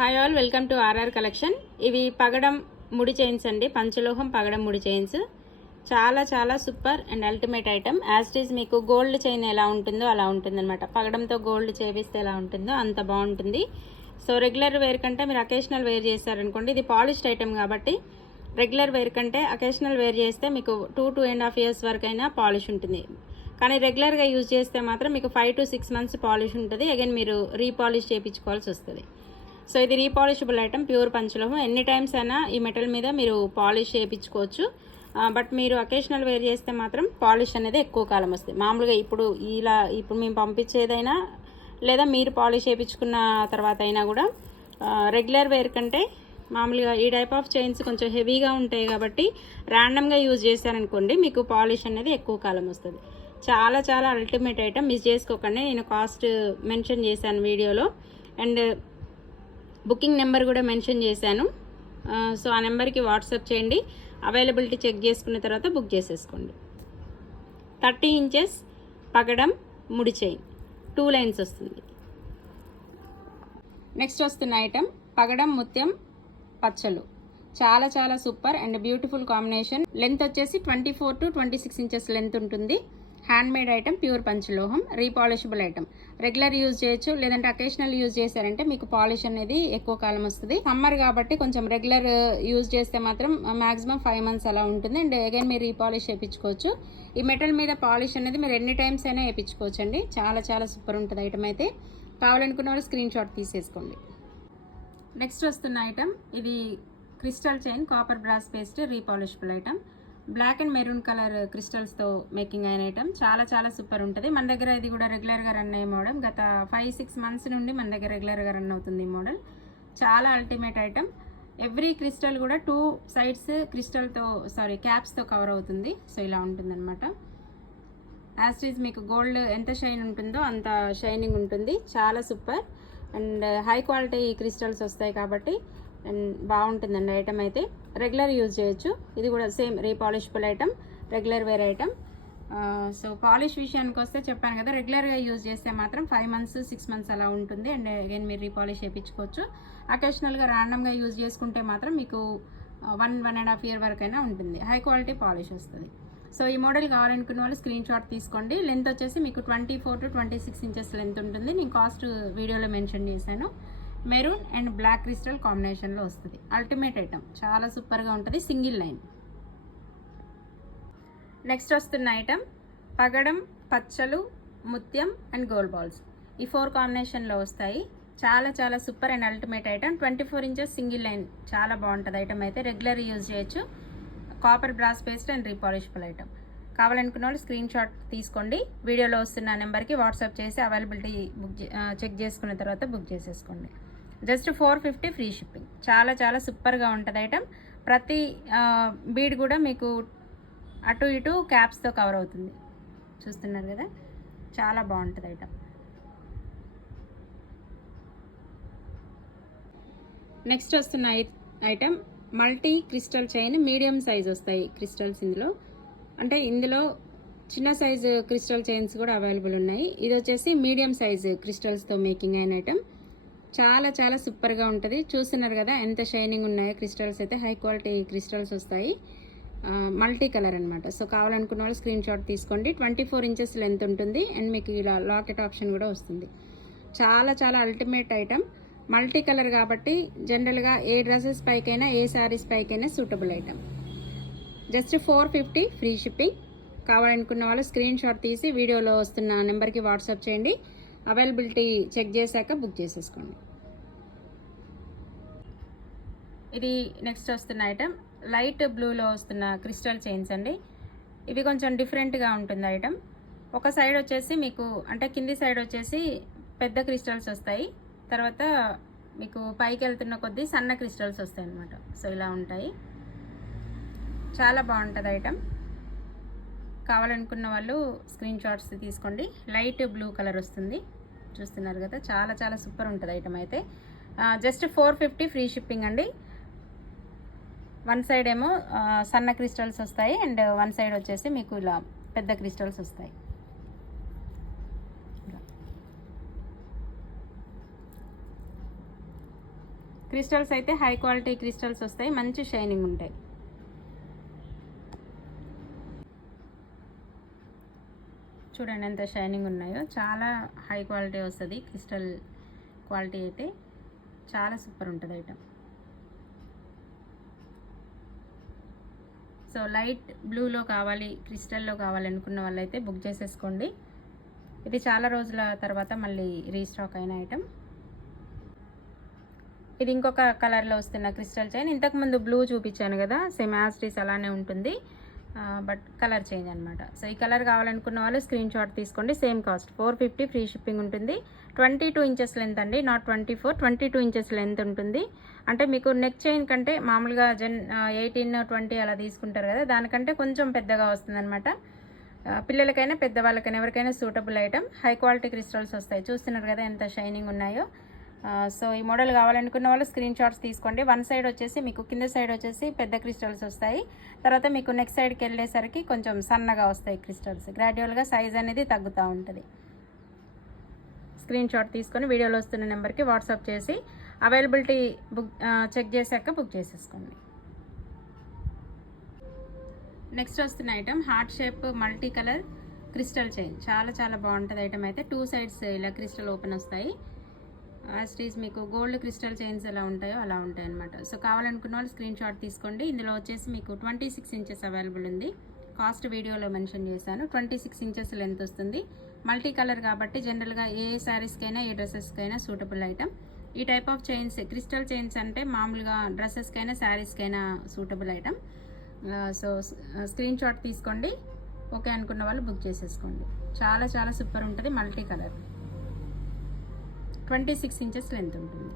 Hi all, welcome to RR collection. ఇవి పగడం ముడి చైన్స్ అండి, పంచలోహం పగడం ముడి చైన్స్. చాలా చాలా super and ultimate item. As it is మీకు గోల్డ్ చైన్ ఎలా ఉంటుందో అలా ఉంటుందన్నమాట. పగడంతో గోల్డ్ చేపిస్తే ఎలా ఉంటుందో అంత బాగుంటుంది. సో రెగ్యులర్ వేర్ కంటే మీరు అకేషనల్ వేర్ చేస్తారనుకోండి, ఇది పాలిష్డ్ ఐటమ్ కాబట్టి రెగ్యులర్ వేర్ కంటే అకేషనల్ వేర్ చేస్తే మీకు 2.5 years వరకు అయినా పాలిష్ ఉంటుంది. కానీ రెగ్యులర్గా యూజ్ చేస్తే మాత్రం మీకు 5 to 6 months పాలిష్ ఉంటుంది. అగైన్ మీరు రీపాలిష్ చేయించుకోవాల్సి వస్తుంది. సో ఇది రీపాలిషబుల్ ఐటమ్, ప్యూర్ పంచలోహం. ఎన్ని టైమ్స్ అయినా ఈ మెటల్ మీద మీరు పాలిష్ చేయించుకోవచ్చు. బట్ మీరు అకేషనల్ వేర్ చేస్తే మాత్రం పాలిష్ అనేది ఎక్కువ కాలం వస్తుంది. మామూలుగా ఇప్పుడు మేము పంపించేదైనా లేదా మీరు పాలిష్ చేయించుకున్న తర్వాత అయినా కూడా రెగ్యులర్ వేర్ కంటే మామూలుగా ఈ టైప్ ఆఫ్ చైన్స్ కొంచెం హెవీగా ఉంటాయి కాబట్టి ర్యాండమ్గా యూజ్ చేశారనుకోండి మీకు పాలిష్ అనేది ఎక్కువ కాలం వస్తుంది. చాలా చాలా అల్టిమేట్ ఐటమ్, మిస్ చేసుకోకండి. నేను కాస్ట్ మెన్షన్ చేశాను వీడియోలో, అండ్ బుకింగ్ నెంబర్ కూడా మెన్షన్ చేశాను. సో ఆ నెంబర్కి వాట్సాప్ చేయండి. అవైలబిలిటీ చెక్ చేసుకున్న తర్వాత బుక్ చేసేసుకోండి. 30 inches పగడం ముడి చైన్, 2 lines వస్తుంది. నెక్స్ట్ వస్తున్న ఐటమ్ పగడం ముత్యం పచ్చలు. చాలా చాలా super and beautiful combination. Length వచ్చేసి 24 to 26 inches లెంత్ ఉంటుంది. హ్యాండ్ మేడ్ ఐటమ్, ప్యూర్ పంచలోహం, రీపాలిషబుల్ ఐటమ్. రెగ్యులర్ యూజ్ చేయొచ్చు, లేదంటే అకేషనల్ యూజ్ చేశారంటే మీకు పాలిష్ అనేది ఎక్కువ కాలం వస్తుంది. సమ్మర్ కాబట్టి కొంచెం రెగ్యులర్ యూజ్ చేస్తే మాత్రం మాక్సిమం 5 months అలా ఉంటుంది. అండ్ అగైన్ మీరు రీపాలిష్ చేయించుకోవచ్చు. ఈ మెటల్ మీద పాలిష్ అనేది మీరు ఎన్ని టైమ్స్ అయినా వేయించుకోవచ్చు అండి. చాలా చాలా సూపర్ ఉంటుంది ఐటమ్ అయితే. కావాలనుకున్న వాళ్ళు స్క్రీన్ షాట్ తీసేసుకోండి. నెక్స్ట్ వస్తున్న ఐటమ్ ఇది crystal chain, copper brass paste, repolishable item. Black and maroon colour క్రిస్టల్స్తో మేకింగ్ అయిన ఐటమ్. చాలా చాలా సూపర్ ఉంటుంది. మన దగ్గర ఇది కూడా రెగ్యులర్గా రన్ అయ్యే మోడల్. గత 5-6 months నుండి మన దగ్గర రెగ్యులర్గా రన్ అవుతుంది ఈ మోడల్. చాలా అల్టిమేట్ ఐటమ్. ఎవ్రీ క్రిస్టల్ కూడా 2 sides క్యాప్స్తో కవర్ అవుతుంది. సో ఇలా ఉంటుంది అనమాట. యాజ్ ఈజ్ మీకు గోల్డ్ ఎంత షైన్ ఉంటుందో అంత షైనింగ్ ఉంటుంది. చాలా super and high quality crystals వస్తాయి కాబట్టి అండ్ బాగుంటుందండి ఐటమ్ అయితే. రెగ్యులర్ యూజ్ చేయొచ్చు. ఇది కూడా same repolishable item, regular wear item. So polish విషయానికి వస్తే చెప్పాను కదా, రెగ్యులర్గా యూజ్ చేస్తే మాత్రం 5 months 6 months అలా ఉంటుంది. అండ్ అగైన్ మీరు రీపాలిష్ చేయించుకోవచ్చు. అకేషనల్గా ర్యాండమ్గా యూజ్ చేసుకుంటే మాత్రం మీకు 1.5 year వరకైనా ఉంటుంది. హై క్వాలిటీ పాలిష్ వస్తుంది. సో ఈ మోడల్ కావాలనుకున్న వాళ్ళు స్క్రీన్ షాట్ తీసుకోండి. లెంత్ వచ్చేసి మీకు 24 to 26 inches లెంత్ ఉంటుంది. నేను కాస్ట్ వీడియోలో మెన్షన్ చేశాను. మెరూన్ అండ్ బ్లాక్ క్రిస్టల్ కాంబినేషన్లో వస్తుంది. అల్టిమేట్ ఐటమ్, చాలా సూపర్గా ఉంటుంది. Single line. నెక్స్ట్ వస్తున్న ఐటమ్ పగడం పచ్చలు ముత్యం అండ్ గోల్డ్ బాల్స్. ఈ 4 కాంబినేషన్లో వస్తాయి. చాలా చాలా super and ultimate item. 24 inches single line, చాలా బాగుంటుంది ఐటమ్ అయితే. రెగ్యులర్ యూజ్ చేయొచ్చు. Copper brass paste and repolishable item. కావాలనుకున్న వాళ్ళు స్క్రీన్ షాట్ తీసుకోండి. వీడియోలో వస్తున్న నెంబర్కి వాట్సాప్ చేసి అవైలబిలిటీ చెక్ చేసుకున్న తర్వాత బుక్ చేసేసుకోండి. Just 450 free shipping. చాలా చాలా సూపర్గా ఉంటుంది ఐటమ్. ప్రతి బీడ్ కూడా మీకు అటు ఇటు క్యాప్స్తో కవర్ అవుతుంది. చూస్తున్నారు కదా, చాలా బాగుంటుంది ఐటమ్. నెక్స్ట్ వస్తున్న item multi crystal chain, medium size వస్తాయి క్రిస్టల్స్ ఇందులో చిన్న సైజు క్రిస్టల్ చైన్స్ కూడా అవైలబుల్ ఉన్నాయి. ఇది వచ్చేసి మీడియం సైజు క్రిస్టల్స్తో మేకింగ్ అయిన ఐటమ్. చాలా చాలా సూపర్గా ఉంటుంది. చూస్తున్నారు కదా ఎంత షైనింగ్ ఉన్నాయో క్రిస్టల్స్ అయితే. హై క్వాలిటీ క్రిస్టల్స్ వస్తాయి. మల్టీ కలర్ అనమాట. సో కావాలనుకున్న వాళ్ళు స్క్రీన్ షాట్ తీసుకోండి. 24 inches లెంత్ ఉంటుంది. అండ్ మీకు ఇలా లాకెట్ ఆప్షన్ కూడా వస్తుంది. చాలా చాలా అల్టిమేట్ ఐటమ్. మల్టీ కలర్ కాబట్టి జనరల్గా ఏ డ్రెస్సెస్ పైకైనా ఏ శారీస్ పైకైనా suitable item. Just 450 free shipping. కావాలనుకున్న వాళ్ళు స్క్రీన్ షాట్ తీసి వీడియోలో వస్తున్న నెంబర్కి వాట్సాప్ చేయండి. అవైలబిలిటీ చెక్ చేశాక బుక్ చేసేసుకోండి. ఇది నెక్స్ట్ వస్తున్న ఐటమ్ లైట్ బ్లూలో వస్తున్న క్రిస్టల్ చైన్స్ అండి. ఇవి కొంచెం డిఫరెంట్గా ఉంటుంది ఐటమ్. ఒక సైడ్ వచ్చేసి మీకు కింది సైడ్ వచ్చేసి పెద్ద క్రిస్టల్స్ వస్తాయి. తర్వాత మీకు పైకి వెళ్తున్న కొద్దీ సన్న క్రిస్టల్స్ వస్తాయి అన్నమాట. సో ఇలా ఉంటాయి. చాలా బాగుంటుంది ఐటమ్. కావాలనుకున్న వాళ్ళు స్క్రీన్ షాట్స్ తీసుకోండి. లైట్ బ్లూ కలర్ వస్తుంది. చూస్తున్నారు కదా, చాలా చాలా సూపర్ ఉంటుంది ఐటమ్ అయితే. జస్ట్ 450 ఫ్రీ షిప్పింగ్ అండి. వన్ సైడ్ ఏమో సన్న క్రిస్టల్స్ వస్తాయి అండ్ వన్ సైడ్ వచ్చేసి మీకు ఇలా పెద్ద క్రిస్టల్స్ వస్తాయి. క్రిస్టల్స్ అయితే హై క్వాలిటీ క్రిస్టల్స్ వస్తాయి, మంచి షైనింగ్ ఉంటాయి. చూడండి ఎంత షైనింగ్ ఉన్నాయో, చాలా హై క్వాలిటీ వస్తుంది క్రిస్టల్ క్వాలిటీ అయితే, చాలా సూపర్ ఉంటుంది ఐటమ్. సో లైట్ బ్లూలో కావాలి, క్రిస్టల్లో కావాలి అనుకున్న వాళ్ళైతే బుక్ చేసేసుకోండి. ఇది చాలా రోజుల తర్వాత మళ్ళీ రీస్టాక్ అయిన ఐటమ్. ఇది ఇంకొక కలర్లో వస్తున్న క్రిస్టల్ చైన్. ఇంతకుముందు బ్లూ చూపించాను కదా, సేమ్ యాజ్ ఇట్ ఈస్ అలానే ఉంటుంది, బట్ కలర్ చేంజ్ అనమాట. సో ఈ కలర్ కావాలనుకున్న వాళ్ళు స్క్రీన్ షాట్ తీసుకోండి. సేమ్ కాస్ట్ 450, ఫ్రీ షిప్పింగ్ ఉంటుంది. 22 ఇంచెస్ లెంత్ అండి, నాట్ 24, 22 ఇంచెస్ లెంత్ ఉంటుంది. అంటే మీకు నెక్ చైన్ కంటే మామూలుగా 18, 20 అలా తీసుకుంటారు కదా, దానికంటే కొంచెం పెద్దగా వస్తుందన్నమాట. పిల్లలకైనా పెద్దవాళ్ళకైనా ఎవరికైనా suitable item. High quality crystals వస్తాయి, చూస్తున్నారు కదా ఎంత షైనింగ్ ఉన్నాయో. సో ఈ మోడల్ కావాలనుకున్న వాళ్ళు స్క్రీన్ షాట్స్ తీసుకోండి. వన్ సైడ్ వచ్చేసి మీకు, కింద సైడ్ వచ్చేసి పెద్ద క్రిస్టల్స్ వస్తాయి, తర్వాత మీకు నెక్స్ట్ సైడ్కి వెళ్ళేసరికి కొంచెం సన్నగా వస్తాయి క్రిస్టల్స్. గ్రాడ్యువల్గా సైజ్ అనేది తగ్గుతూ ఉంటుంది. స్క్రీన్ షాట్ తీసుకొని వీడియోలో వస్తున్న నెంబర్కి వాట్సాప్ చేసి అవైలబిలిటీ చెక్ చేశాక బుక్ చేసేసుకోండి. నెక్స్ట్ వస్తున్న item heart shape multi colour crystal chain. చాలా చాలా బాగుంటుంది ఐటమ్ అయితే. 2 సైడ్స్ ఇలా క్రిస్టల్ ఓపెన్ వస్తాయి. యాజ్ ఇట్ ఈస్ మీకు గోల్డ్ క్రిస్టల్ చైన్స్ ఎలా ఉంటాయో అలా ఉంటాయి అనమాట. సో కావాలనుకున్న వాళ్ళు స్క్రీన్ షాట్ తీసుకోండి. ఇందులో వచ్చేసి మీకు 26 ఇంచెస్ అవైలబుల్ ఉంది. కాస్ట్ వీడియోలో మెన్షన్ చేశాను. 26 ఇంచెస్ లెంత్ వస్తుంది. మల్టీ కలర్ కాబట్టి జనరల్గా ఏ శారీస్కైనా ఏ డ్రెస్సెస్కైనా సూటబుల్ ఐటమ్. ఈ type of chains, crystal chains అంటే మామూలుగా డ్రెస్సెస్కైనా శారీస్కైనా suitable item. So screen shot తీసుకోండి. ఓకే అనుకున్న వాళ్ళు బుక్ చేసేసుకోండి. చాలా చాలా సూపర్ ఉంటుంది. మల్టీ కలర్, 26 ఇంచెస్ లెంత్ ఉంటుంది.